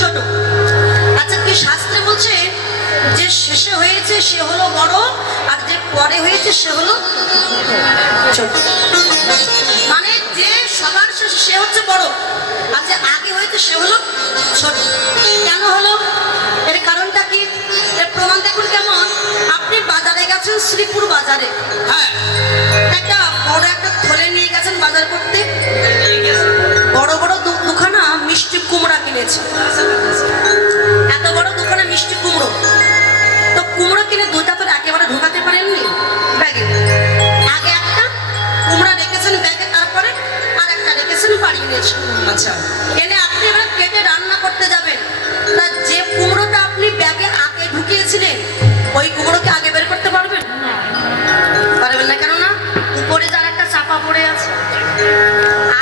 ছোট। আচ্ছা, কি শাস্ত্রে বলছে যে শেষে হয়েছে সে হলো বড়, আর যে পরে হয়েছে সে হলো ছোট। মানে যে সবার শেষে সে হচ্ছে বড়, আর যে আগে হয়েছে সে হলো ছোট। কেন হলো? এর কারণটা কি? এর প্রমাণ দেখুন কেমন। আপনি বাজারে গেছেন, শ্রীপুর বাজারে, হ্যাঁ একটা বড় একটা থলে নিয়ে গেছেন বাজার করতে, বড় বড় দুখানা মিষ্টি কুমড়া কিনেছে। এত বড় দোকানে মিষ্টি কুমড়ো, তো কুমড়ো কিনে দুইটা তো একেবারে ঢোকাতে পারেননি ব্যাগে। আগে একটা কুমড়া রেখেছেন ব্যাগে, তারপরে আর একটা রেখেছেন বাড়ি নিয়েছেন। আচ্ছা, এনে আপনি এবার কেটে রান্না করতে যাবেন, তা যে কুমড়োটা আপনি ব্যাগে আগে ঢুকিয়েছিলেন ওই কুমড়োকে আগে বের করতে পারবেন? পারবেন না। কেননা উপরে যার একটা চাপা পড়ে আছে,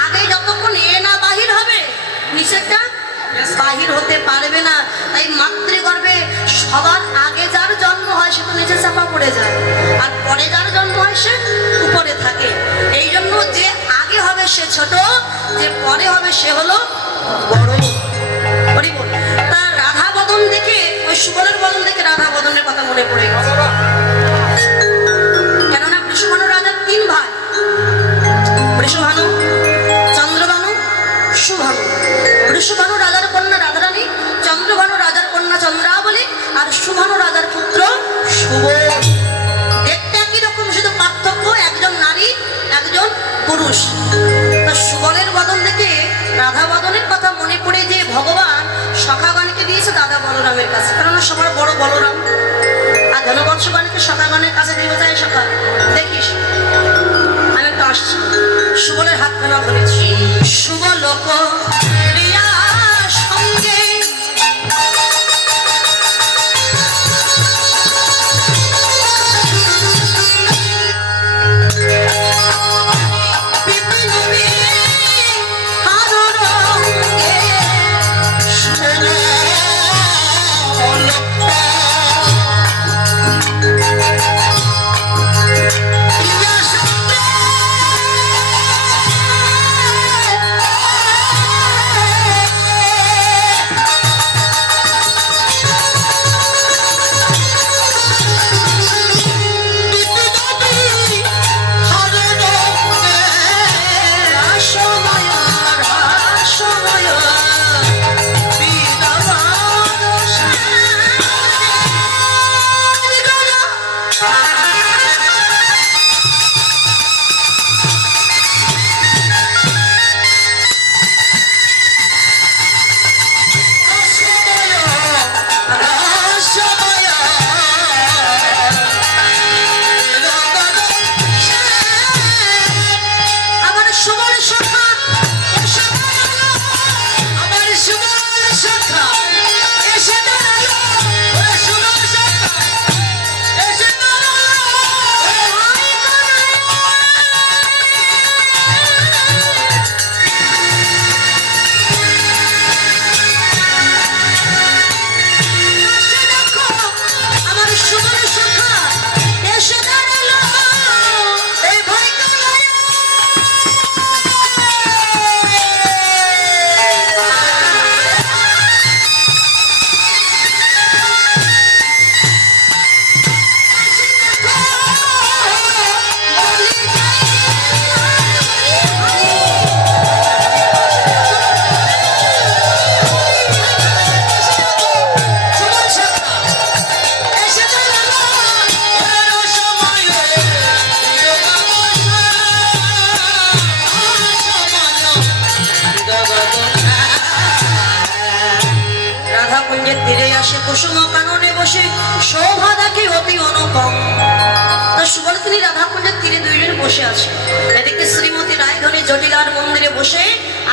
আগে যতক্ষণ এ না বাহির হবে নিচেরটা বাহির হতে পারবে না। তাই মাতৃগর্ভে সবার আগে যার জন্ম হয় সে তো নিচে চাপা পড়ে যায়, আর পরে যার জন্ম হয় সে উপরে থাকে। এই জন্য যে আগে হবে সে ছোট, যে পরে হবে সে হলো বড়। তা রাধা বদন দেখে, ওই সুবলের বদন দেখে রাধা বদনের কথা মনে পড়ে গেছে। কেননা বৃষভানু রাজার 3 ভাই, বৃষভানু, চন্দ্রভানু, সুভানু। বৃষভানু রাজার কন্যা রাধারানী, চন্দ্রভানু রাজার কন্যা চন্দ্রাবলী, আর সুভানু রাজার পুত্র সুবল। দেখতে একই রকম, শুধু পার্থক্য একজন নারী একজন পুরুষ। তা সুবলের বদন দেখে রাধা বদনের কথা মনে পড়ে যে ভগবান সখাগণকে দিয়েছে দাদা বলরামের কাছে, কারণ সবার বড় বলরাম। আর ধনবৎসগণকে সখাগণের কাছে দিয়ে যায়, সখা দেখিস আমি তো আসছি। সুবলের হাতখানা ধরেছি, সুবলোক প্রিয়া সঙ্গে কুসুম কাননে বসে শোভা দেখে অতি অনুপম। তো সুবল তিনি রাধাকুণ্ডের তীরে দুইজন বসে আছে। এদিকে শ্রীমতী রায়ধনী জটিলার মন্দিরে বসে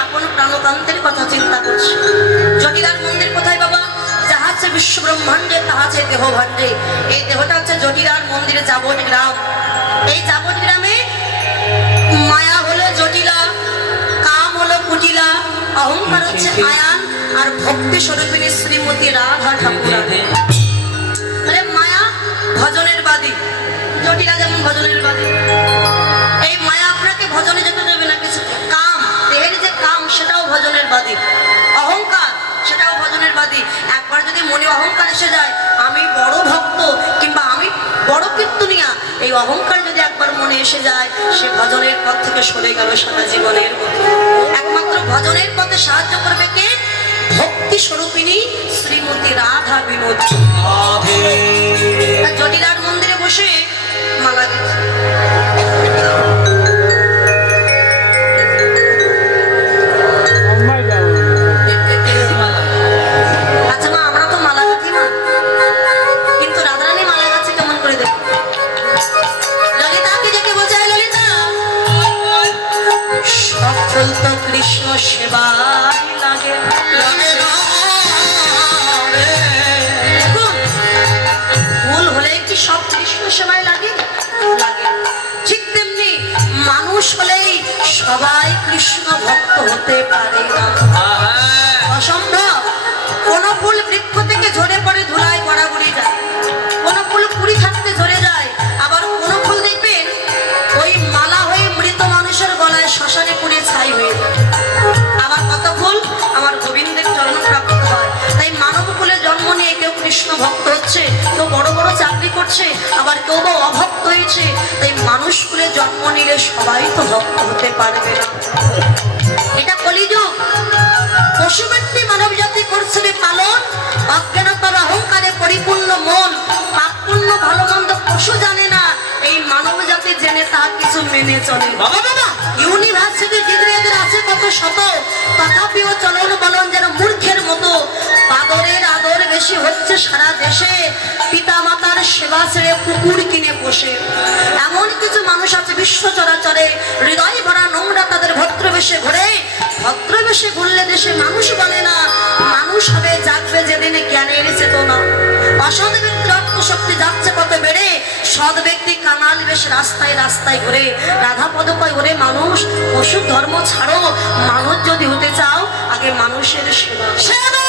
আপন প্রাণকান্তের কথা চিন্তা করছে। জটিলার মন্দির কোথায় বাবা? যাহা আছে বিশ্ব ব্রহ্মাণ্ডে তাহা আছে দেহ ভাণ্ডে। এই দেহটা হচ্ছে জটিলার মন্দিরে যাবট গ্রাম। এই যাবট গ্রামে মায়া হলো জটিলা, কাম হলো কুটিলা, অহংকার হচ্ছে আয়ান, আর ভক্তি স্বরূপিনী শ্রীমতী রাধা ঠাকুরানী। মায়া ভজনের বাদী, জটিলা যেমন ভজনের বাদী। এই মায়া আপনাকে ভজনে যেতে দেবে না কিছু। কাম, দেহের যে কাম সেটাও ভজনের বাদী, অহংকার সেটাও ভজনের অহংকার যদি একবার মনে এসে যায়, সে ভজনের পথ থেকে সরে গেল সারা জীবনের মতো। একমাত্র ভজনের পথে সাহায্য করবে কে? ভক্তি স্বরূপিণী শ্রীমতী রাধা বিনোদী। জটিলার মন্দিরে বসে মালা গেছে। আচ্ছা মা, আমরা তো মালা গাঁথি না, কিন্তু রাধারানী মালা গাছে কেমন করে দেখ। ললিতাকে ডেকে বোঝায়, ললিতা সফল তো কৃষ্ণ সেবায় লাগে। ভুল হলে কি সব কৃষ্ণ সেবায় লাগে? লাগে। ঠিক তেমনি মানুষ হলেই সবাই কৃষ্ণ ভক্ত হতে পারে না, অসম্ভব। কোন ফুল বৃক্ষ থেকে ঝরে পড়ে ধুলায় গড়াগড়ি যায়, কোন ফুল কুড়ি থাকতে ঝরে যায়, আবার কোন ফুল দেখবেন ওই মালা হয়ে মৃত মানুষের গলায় শ্মশানে পুড়ে ছাই হয়ে যায়। আবার কত ফুল আমার গোবিন্দের চরণ প্রাপ্ত হয়। তাই মানব কুলে জন্ম নিয়ে কেউ কৃষ্ণ ভক্ত হচ্ছে, কেউ বড় বড় চাকরি করছে, আবার কেউ বা অভক্ত হয়েছে। তাই মানুষ কুলে জন্ম নিলে সবাই তো ভক্ত হতে পারবে না। এটা কলিযুগ। পশু ব্যক্তি মানব জাতি করছে পালন, অজ্ঞানতার অহংকারে পরিপূর্ণ মন। পাপ পুণ্য ভালো মন্দ পশু জানে না, এই মানব জাতি জেনে তা কিছু মেনে চলে। ইউনিভার্সিটি ডিগ্রি এদের আছে কত শত, তথাপিও চলন বলন যেন মূর্খের মতো। বাদরের আদর বেশি হচ্ছে সারা দেশে, পিতা মাতার সেবা ছেড়ে কুকুর কিনে বসে। এমন কিছু মানুষ আছে বিশ্ব চরাচরে, হৃদয় ভরা নোংরা তাদের ভদ্রবেশে ঘুরে। ভদ্রবেশে ঘুরলে দেশে মানুষ বলে না, মানুষ হবে জাগবে যেদিনে জ্ঞানের চেতনা। অসৎ ব্যক্তির অর্থশক্তি যাচ্ছে কত বেড়ে, সৎ ব্যক্তি কাঙাল বেশ রাস্তায় রাস্তায় ঘুরে। রাধা পদ কয়, ওরে মানুষ, পশু ধর্ম ছাড়ো, মানুষ যদি হতে চাও আগে মানুষের সেবা।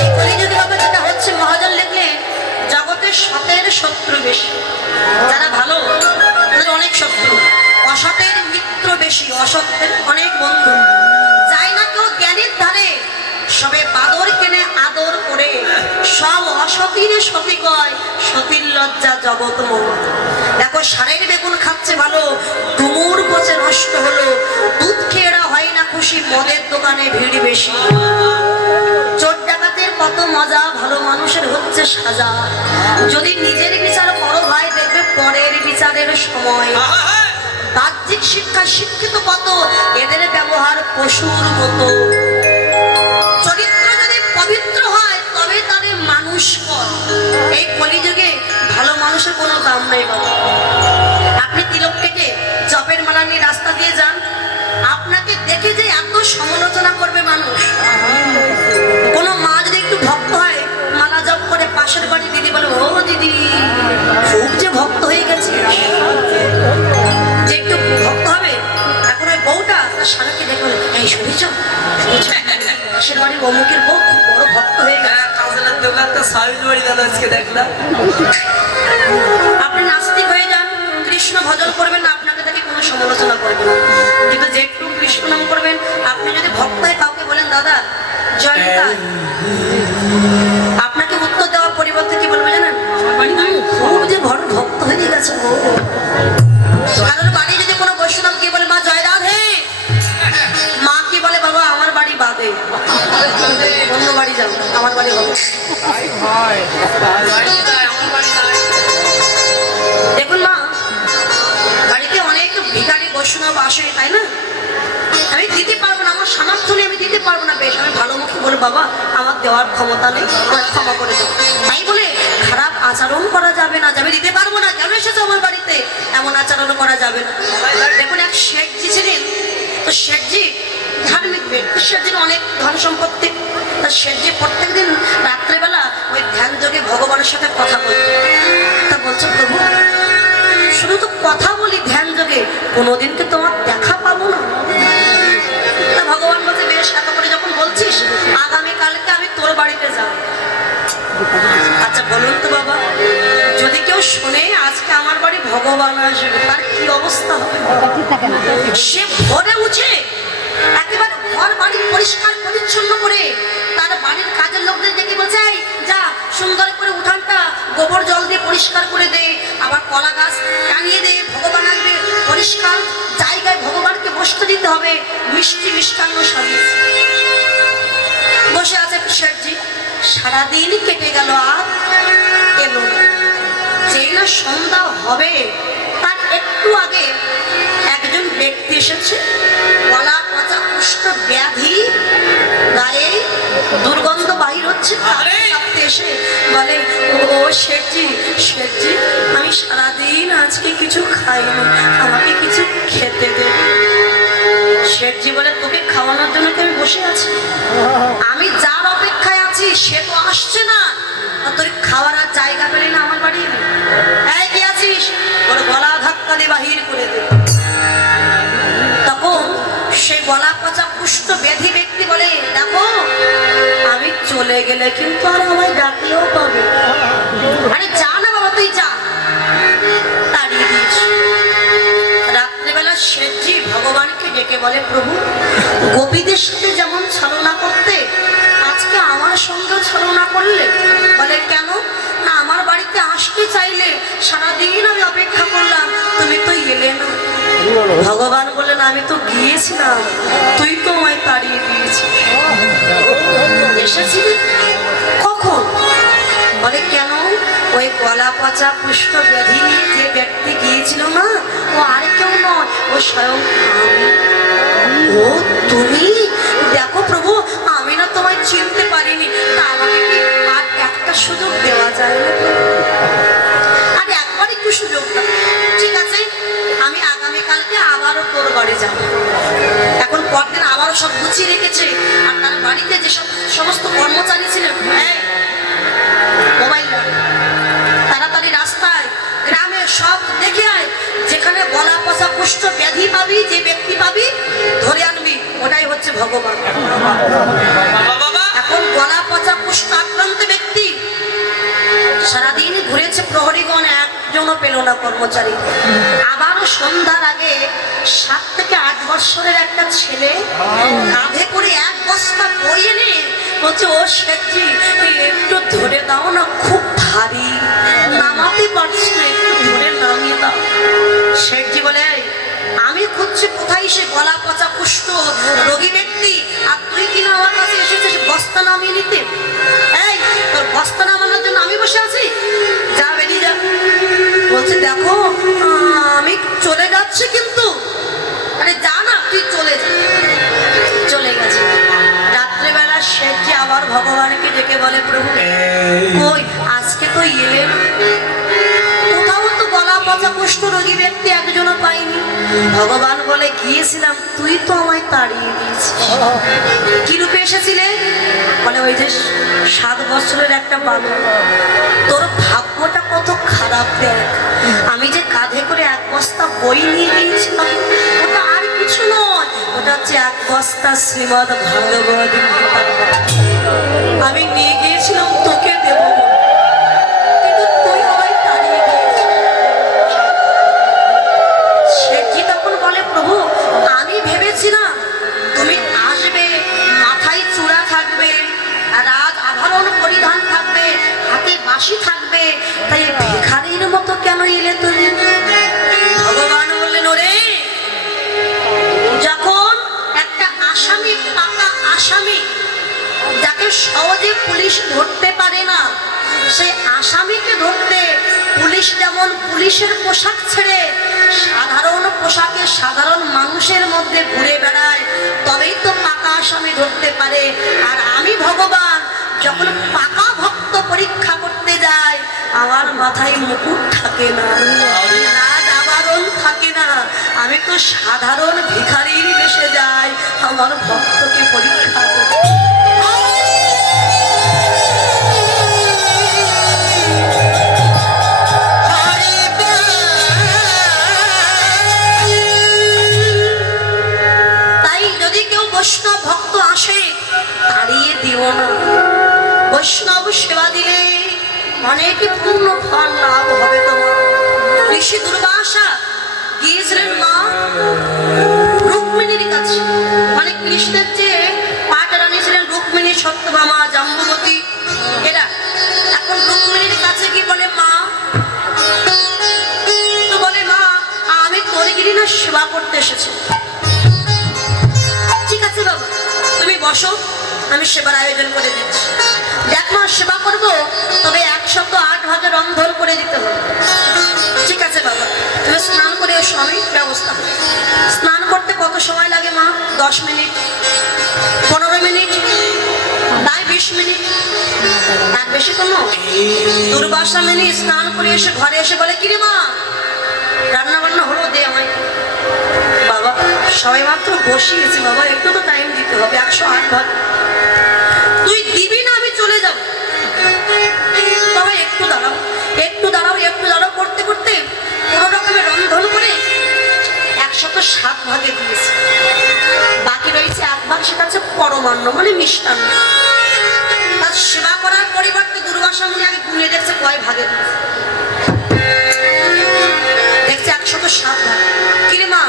এই কলিযুগে বাবা যেটা হচ্ছে, মহাজন লিখলেন জগতের সতের শত্রু বেশি। যারা ভালো তাদের অনেক শত্রু, অসতের মিত্র বেশি, অসতের অনেক বন্ধু। যাই না কেউ জ্ঞানের ধারে, সবে বাদর কেনে আদর করে। সব অসতীরে সতী কয়, সতীর লজ্জা জগৎ মোহ। দেখো সারের বেগুন খাচ্ছে ভালো, ডুমুর পচে নষ্ট হলো। দুধ খেয়েরা হয় না খুশি, মদের দোকানে ভিড় বেশি। চোর ডাকাতের কত মজা, ভালো মানুষের হচ্ছে সাজা। যদি নিজের বিচার করো ভাই, দেখবে পরের বিচারের সময়। বাহ্যিক শিক্ষা শিক্ষিত কত, এদের ব্যবহার পশুর মতো। চরিত্র যদি পবিত্র হয় তবে তাদের মানুষ কর। এই কলিযুগে ভালো মানুষের কোনো দাম নেই বাবা। আপনি তিলক থেকে জপের মালা নিয়ে রাস্তা দিয়ে যান, আপনাকে দেখে যে এত সমালোচনা করবে মানুষ। কোনো মা যদি একটু ভক্ত হয়, মালা জপ করে পাশের বাড়ি দিদি বলে, ও দিদি খুব যে ভক্ত হয়ে গেছে। যে একটু ভক্ত হবে, এখন ওই বউটা তার স্বামীকে দেখে বলে, এই শুনেছ পাশের বাড়ির অমুকের বউ খুব বড় ভক্ত হয়ে গেছে। আপনি নাস্তিক হয়ে যান, কৃষ্ণ ভজন করবেন না, আপনাকে দেখে কোনো সমালোচনা করবেন না। কিন্তু যে একটু কৃষ্ণ নাম করবেন, আপনি যদি ভক্ত হয়ে কাউকে বলেন দাদা জয় নিতাই, আপনাকে উত্তর দেওয়ার পরিবর্তে কি বলবে জানেন, খুব যে বড় ভক্ত হয়ে গেছে। কারোর বাড়ি যদি কোনো বৈষ্ণব কি বলে, মা জয় রাধে, মা কি বলে, বাবা আমার বাড়ি বাদে, অন্য বাড়ি যাও, আমার বাড়ি হবে। দেখুন মা, বাড়িতে অনেক ভিখারি বৈষ্ণব আসে, তাই না? আমি দিতে পারবো না, আমার সামর্থ্য নেই, আমি দিতে পারবো না। বেশ, আমি ভালো মুখে বলে, বাবা আমার দেওয়ার ক্ষমতা নেই, আমার ক্ষমা করে দেবো। তাই বলে খারাপ আচরণ করা যাবে না, আমি দিতে পারবো না, কেন এসেছো আমার বাড়িতে, এমন আচরণ করা যাবে না। দেখুন এক শেখজি ছিলেন, তো শেখজি ধার্মিক ব্যক্তি, শেখজির অনেক ধন সম্পত্তি। তা শেখজি প্রত্যেকদিন রাত্রেবেলা ওই ধ্যান যোগে ভগবানের সাথে কথা বলতো। তা বলছো, প্রভু শুধু তো কথা বলি ধ্যান যোগে, কোনোদিন তো তোমার দেখা পাবো না। তা ভগবান বলছে, বেশ এত করে যখন বলছিস, আগামীকালকে আমি তোর বাড়িতে যাব। আচ্ছা বলুন তো বাবা, যদি কেউ শোনে আজকে আমার বাড়ি ভগবান আসবে, তার কি অবস্থা হবে? সে ভোরে উঠে একেবারে ঘর বাড়ি পরিষ্কার পরিচ্ছন্ন করে পরিষ্কার করে দে, আবার কলা গাছ টানিয়ে দে, ভগবান আসবে, পরিষ্কার জায়গায় ভগবানকে বসতে দিতে হবে, মিষ্টি মিষ্টান্ন সাজিয়েছে। বসে আছে শেঠজি, সারাদিন কেটে গেল আর এলো না। যেই না সন্ধ্যা হবে তার একটু আগে একজন ব্যক্তি এসেছে, গলা পচা কুষ্ঠ ব্যাধি, গায়ে দুর্গন্ধ বাহির হচ্ছে, এসে বলে, ও শেঠজি, শেঠজি আমি সারাদিন আজকে কিছু খাইনি, আমাকে কিছু খেতে দে। শেঠজি বলে, তোকে খাওয়ানোর জন্য কি আমি বসে আছি? আমি যার অপেক্ষায় আছি সে তো আসছে না, তোর খাওয়ার আর জায়গা পেলে না আমার বাড়ি এলি। এই কি আছিস? ওর গলা ধাক্কা দিয়ে বাহির করে দে। তখন সে গলা পচা কুষ্ঠ ব্যাধি ব্যক্তি বলে, দেখো আমি চলে গেলে কিন্তু আর আমায় ডাকলেও পাবে। আরে যা না বাবা, তুই যা। তাড়িয়ে দিস। রাত্রেবেলা শেঠজি ভগবানকে ডেকে বলে, প্রভু গোপীদের সাথে যেমন ছলনা করতে আজকে আমার সঙ্গেও ছলনা করলে। বলে, কেন? না আমার বাড়িতে আসতে চাইলে সারাদিন আমি অপেক্ষা করলাম, তুমি তো এলে না। ভগবান বললেন, আমি তো গিয়েছিলাম, তুই তো আমায় তাড়িয়ে দিয়েছিস। এসেছিলি কখন? বলে, কেন? ওই গলা পচা পুষ্ট ব্যাধি নিয়ে যে ব্যক্তি গিয়েছিল না, ও আর কেউ নয়, ও স্বয়ং আমি। ও তুমি? দেখো প্রভু, আমি না তোমায় চিনতে পারিনি, তা আমাকে কি আর একটা সুযোগ দেওয়া যায় না? আর একবার একটু সুযোগ দাও। ঠিক আছে, আমি আগামীকালকে আবারও তোর বাড়ি যাব। এখন পরদিন আবারও সব গুছিয়ে রেখেছে, আর তার বাড়িতে যে সমস্ত কর্মচারী ছিলেন, মোবাইল তাড়াতাড়ি রাস্তায় গ্রামে সব দেখে আয়, যেখানে গলা পচা কুষ্ঠ ব্যাধি পাবি, যে ব্যক্তি পাবি ধরে আনবি, ওটাই হচ্ছে ভগবান। এখন গলা পচা কুষ্ঠ আক্রান্ত ব্যক্তি সারাদিন ঘুরেছে, প্রহরীগণ একজনও পেল না কর্মচারী। আবারও সন্ধ্যার আগে 7 থেকে 8 বছরের একটা ছেলে কাঁধে করে 1 বস্তা বই এনে বলছে, ও শেঠজি একটু ধরে দাও না, খুব ভারী, নামাতে পারছি না, একটু ধরে নামিয়ে দাও। শেঠজি বলে, আমি খুঁজছি কোথায় সে গলা পচা কুষ্ঠ রোগী ব্যক্তি, আর তুই কিনা আমার কাছে এসেছিস বস্তা নামিয়ে নিতে? এই তোর বস্তা নামানোর জন্য আমি বসে আছি, যা বেরিয়ে যা। বলছে, দেখো আমি চলে যাচ্ছি কিন্তু। আরে যা না, তুই চলে যা। চলে গেছে। রাত্রেবেলা শেঠজি আবার ভগবানকে ডেকে বলে, প্রভু কই আজকে তো এলেন, কোথাও তো গলা পচা কুষ্ঠ রোগী ব্যক্তি একজনও পাইনি। ভগবান বলে, গিয়েছিলাম, তুই তো আমায় তাড়িয়ে দিয়েছিস। কি রূপে এসেছিলে? বলে, ওই যে 7 বছরের একটা বালক। তোর ভাগ্যটা কত খারাপ দেখ, আমি যে কাঁধে করে 1 বস্তা বই নিয়ে গিয়েছিলাম, ওটা আর কিছু নয়, ওটা হচ্ছে 1 বস্তা শ্রীমদ ভাগবত গীতা। আমি নিয়ে গিয়েছিলাম তোকে দেব, কিন্তু তুই আমায় তাড়িয়ে দিয়েছিস। শেঠজি তখন বলে, প্রভু আমি ভেবেছিলাম তুমি আসবে, মাথায় চূড়া থাকবে, রাজ আভরণ পরিধান থাকবে, হাতে বাঁশি থাকবে, তাই ভিখারির মতো কেন এলে তুমি? ভগবান বললেন, ওরে যখন একটা আসামি, পাকা আসামি, যাকে সহজে পুলিশ ধরতে পারে না, সেই আসামিকে ধরতে পুলিশ যেমন পুলিশের পোশাক ছেড়ে সাধারণ পোশাকে সাধারণ মানুষের মধ্যে ঘুরে বেড়ায়, তবেই তো পাকা আসামি ধরতে পারে। আর আমি ভগবান যখন পাকা ভক্ত পরীক্ষা করতে যাই, আমার মাথায় মুকুট থাকে না, রাজ আবরণ থাকে না, আমি তো সাধারণ ভিখারির বেশে যাই আমার ভক্তকে পরীক্ষা করতে। বৈষ্ণব ভক্ত আসে, তাড়িয়ে দিও না। বৈষ্ণব সেবা দিলে অনেক পূর্ণ ফল লাভ হবে তোমার। ঋষি দুর্বাসা গিয়েছিলেন মা রুক্মিণীর কাছে, মানে কৃষ্ণের যে পাটরানী ছিলেন রুক্মিণী, সত্যভামা, জাম্বুবতী, এরা এখন রুক্মিণীর কাছে কি বলে, মা করতে এসেছো। ঠিক আছে বাবা, তুমি বসো, আমি সেবার আয়োজন করে দিচ্ছি। দেখ মা, সেবা করবো, তবে 108 ভাগে রন্ধন করে দিতে হবে। ঠিক আছে বাবা, তুমি স্নান করে এসো, আমি ব্যবস্থা করি। স্নান করতে কত সময় লাগে মা? 10 মিনিট, 15 মিনিট, তাই 20 মিনিট, এক বেশি কোনো। দুর্বাসা মিনি স্নান করে এসে ঘরে এসে বলে, কিরে মা, রান্না বান্না হলো, দে আমায়। বাবা, সবাই মাত্র বসিয়েছি বাবা, একটু তো টাইম দিতে হবে। 108 ভাগ তুই দিবি না, আমি চলে যাব। বাবা একটু দাঁড়াও, একটু দাঁড়াও, একটু দাঁড়াও করতে করতে কোনো রকমের রন্ধন করে 107 ভাগে দিয়েছে। বাকি রয়েছে 1 ভাগ, সেটা হচ্ছে পরমান্ন, মানে মিষ্টান্ন। তার সেবা করার পরিবর্তে দুর্বাসা মুনি আগে গুনে দেখছে কয় ভাগে দিয়েছে। দেখছে 107 ভাগ। কিরে মা,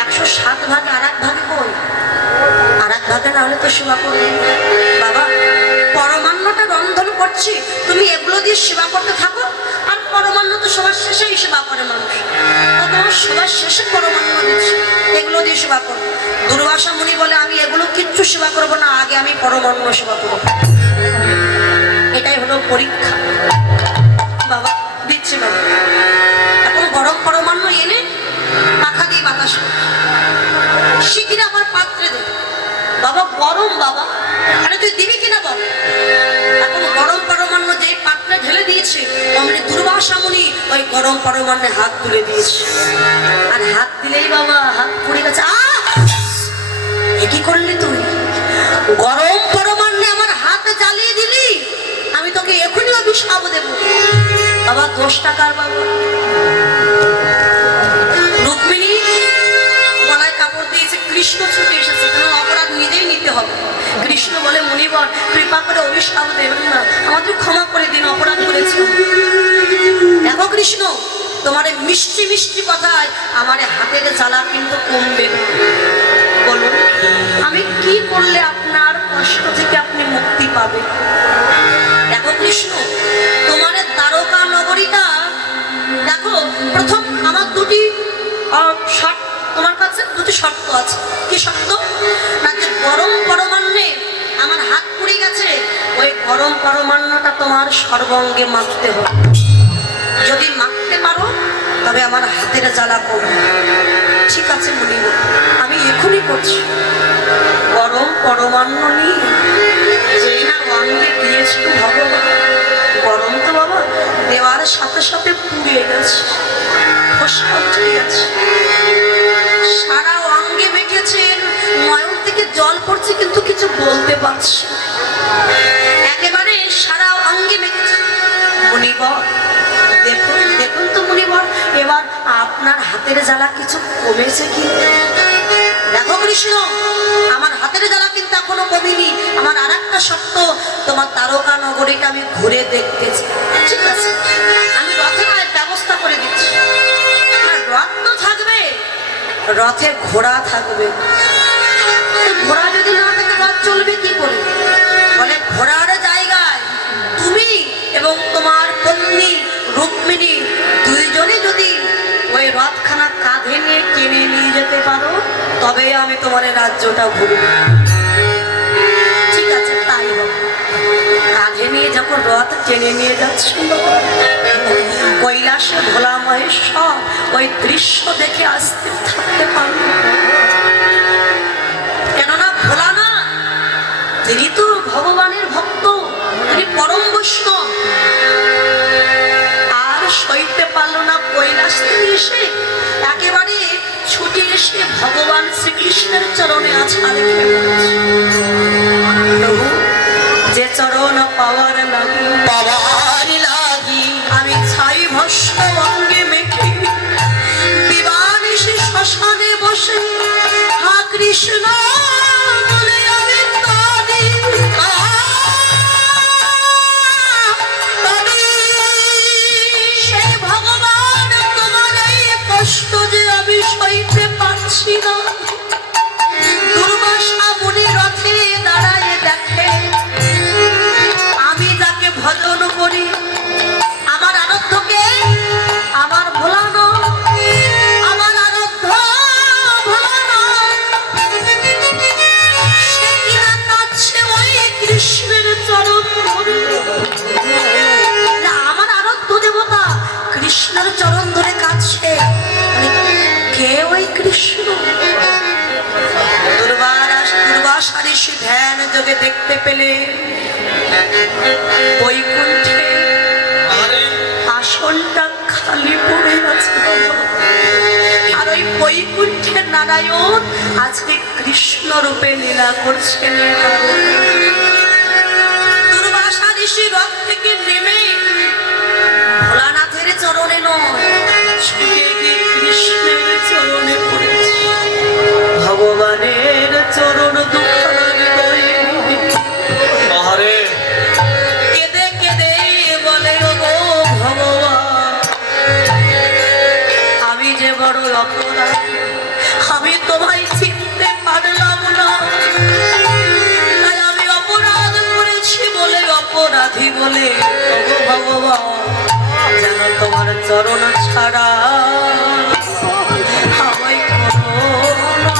107 ভাগে আর 1 ভাগে কই? আর 1 ভাগে না হলে তো সেবা করবে। বাবা, পরমান্নটা রন্ধন করছি, তুমি এগুলো দিয়ে সেবা করতে থাকো। আর পরমান্ন তো সবার শেষেই সেবা করে মানুষ, তোমার সবার শেষে পরমান্ন দিচ্ছি, এগুলো দিয়ে সেবা করো। দুর্বাসা মুনি বলে, আমি এগুলো কিচ্ছু সেবা করবো না, আগে আমি পরমান্ন সেবা করবো। এটাই হলো পরীক্ষা। বাবা দিচ্ছি বাবা। এখন গরম পরমান্ন এনে পাখা দিয়ে বাতাস শিখিরে আমার পাত্রে দেবে। বাবা গরম, বাবা আরে তুই দিবি কিনা বল। এখন গরম পরমান্ন যে পাত্রে ঢেলে দিয়েছে, অমনি দুর্বাসা মুনি ওই গরম পরমান্নে হাত তুলে দিয়েছে। আর হাত দিলেই বাবা হাত পুড়ে গেছে। কি করলি তুই? গরম পরমান্নে আমার হাত জ্বালিয়ে দিলি, আমি তোকে এখনই অভিশাপ দেব। বাবা 10 টাকার বাবা। রুক্মিণী গলায় কাপড় দিয়েছে, কৃষ্ণ ছুটে এসেছে, কোনো অপরাধ নিজেই নিতে হবে। কৃষ্ণ বলে, মুনিবর কৃপা করে অভিশাপ দেবেন না, আমাদের ক্ষমা করে দিন, অপরাধ করেছি। দেখো কৃষ্ণ, তোমার মিষ্টি মিষ্টি কথায় আমার হাতের জ্বালা কিন্তু কমবে না। বলুন আমি কি করলে আপনার কষ্ট থেকে আপনি মুক্তি পাবেন? দেখো কৃষ্ণ, তোমার দ্বারকা নগরীটা দেখো, প্রথম আমার তোমার কাছে 2টি শর্ত আছে। কি শর্ত? না, যে গরম পরমান্নে আমার হাত পুড়ে গেছে, ওই গরম পরমান্নটা তোমার সর্বাঙ্গে মাখতে হবে। যদি মাখতে পারো তবে আমার হাতের জ্বালা কমবে। ঠিক আছে মুনিব, আমি এখনই করছি। গরম পরমান্ন নিয়ে যেই না অঙ্গে দিয়েছিল ভগবান, গরম তো বাবা দেওয়ার সাথে সাথে পুড়ে গেছে, ফসকা উঠে গেছে, সারা অঙ্গে মেখেছেন, নয়ন থেকে জল পড়ছে কিন্তু কিছু বলতে পারছি, একেবারে সারা অঙ্গে মেখেছে। মুনিবর দেখুন, দেখুন তো মুনিবর, এবার আপনার হাতের জ্বালা কিছু কমেছে কি? দেখো কৃষ্ণ, আমার হাতের জ্বালা কিন্তু এখনো কমেনি। আমার আর একটা শর্ত, তোমার দ্বারকা নগরীটা আমি ঘুরে দেখতেছি। ঠিক আছে, আমি রথের ব্যবস্থা করে দিচ্ছি। রথ তো থাকবে, রথে ঘোড়া থাকবে। ঘোড়া যদি না থাকে রথ চলবে কি করে? বলে ঘোড়ার জায়গায় তুমি এবং তোমার পত্নী রুক্মিণী দুইজনে যদি ওই রথখানা কাঁধে নিয়ে টেনে নিয়ে যেতে পারো, তবে আমি তোমার রাজ্যটা ঘুরব। ঠিক আছে, তাই হবে। কাঁধে নিয়ে যখন রথ টেনে নিয়ে যাচ্ছ, কৈলাসে ভোলা মহেশ্বর ওই দৃশ্য দেখে আসতে থাকতে পারবে। কেননা ভোলা না, তিনি তো ভগবানের ভক্ত, তিনি পরম বৈষ্ণব। আর সইতে পারল না কৈলাস থেকে এসে একেবারে ছুটে এসে ভগবান শ্রীকৃষ্ণের চরণে আছাড় খেয়ে পড়েছে। প্রভু, যে চরণ পাওয়ার লাগি আমি ছাই ভস্ম অঙ্গে মেখে দিবানিশি শ্মশানে বসে হা কৃষ্ণ বলে আমি কাঁদি। সেই ভগবান তোমার এই কষ্ট যে আমি সইতে পারছি না। দুর্বাসা মুনি রথে দাঁড়ায় দেখে পেলে বৈকুণ্ঠে আসনটা খালি পড়ে আছে আর ওই বৈকুণ্ঠের নারায়ণ আজকে কৃষ্ণ রূপে লীলা করছেন। দুর্বাসা ঋষি রথ থেকে নেমে ভোলানাথের চরণে নয় ছুটে গিয়ে কৃষ্ণের চরণে পড়েছে। ভগবানের চরণ দুখানা হৃদয়ে কেঁদে কেঁদে বলে গো ভগবান, আমি যে বড় অপরাধ, আমি তোমায় চিনতে পারলাম না, তাই আমি অপরাধ করেছি বলে অপরাধী বলে ভগবান যেন তোমার চরণ ছাড়া আমায় করো না,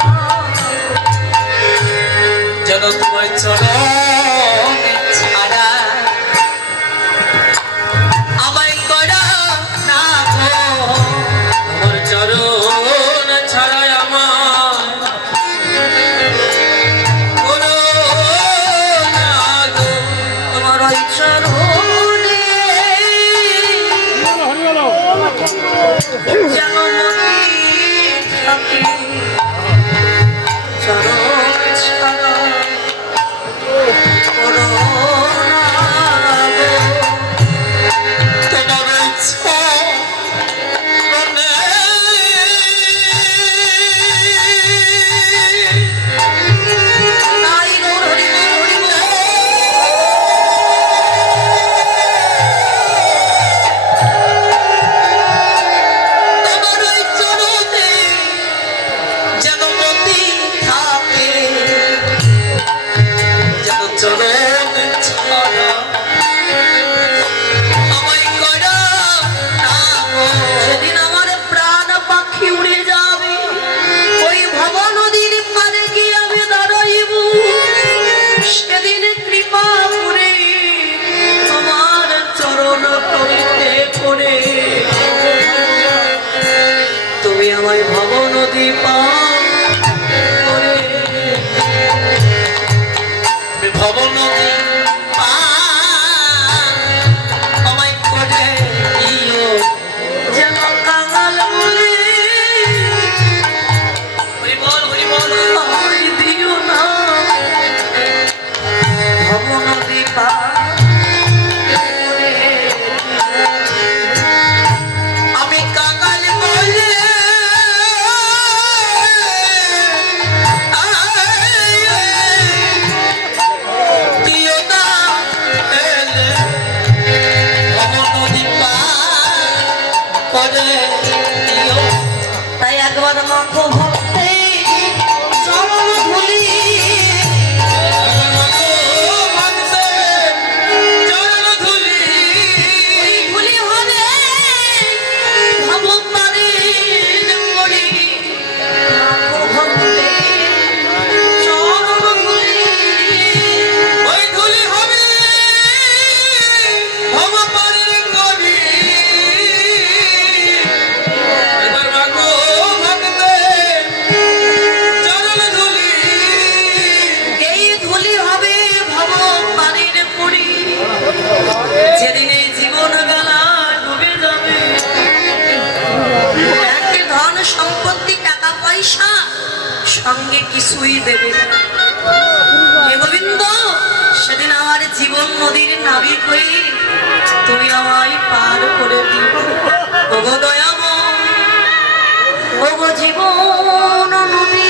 যেন তোমার চরণ ছাড়া আমায় করো না গো, তোমার চরণ ছাড়া আমার করো না গো। তোমার ওই চরণে যেন মনে থাকে চরণ ছাড়া করো না গো। তোমার ইচ্ছা মনে হরি বল, হরি বল, হরি বল। তোমার ওই চরণে যেন মতি থাকে, যেন চরণ ছাড়া আমায় করো না গো। সেদিন আমার প্রাণ পাখি উড়ে যাবে, ওই ভব নদীর পারে গিয়ে আমি দাঁড়াইব, সেদিন কৃপা করে তোমার চরণ করিতে করে তুমি আমায় ভব নদী পার করে ভব নদী পার আমায় করে দিও। যেন কাঙাল বলে হরি বল, হরি বল। আমায় দিও না ভব নদী পার করে। আমি কাঙাল বলে দিও না এলে ভব নদী পার করে দিও। তাই একবার মাখো ভক্তে চরণ ধুলি, ভাঙতে চরণ ধুলি ওই ধুলি হবে ভবপারের মোড়ে। মাখো ভক্তে চরণ ধুলি, ওই ধুলি হবে ভব পারের করি। এবার ভাগো ভাগতে চরণ ধুলি এই ধুলি হবে ভবপারের পুরী, যেদিন এই জীবন বেলা ডুবে যাবে। ব্যাংকে ধন সম্পত্তি টাকা পয়সা সঙ্গে কিছুই দেবে না। হে গোবিন্দ, সেদিন আমার জীবন নদীর নাবিক হয়ে তুমি আমায় পার করে দিও। ওগো দয়াময়, ওগো জীবন নদী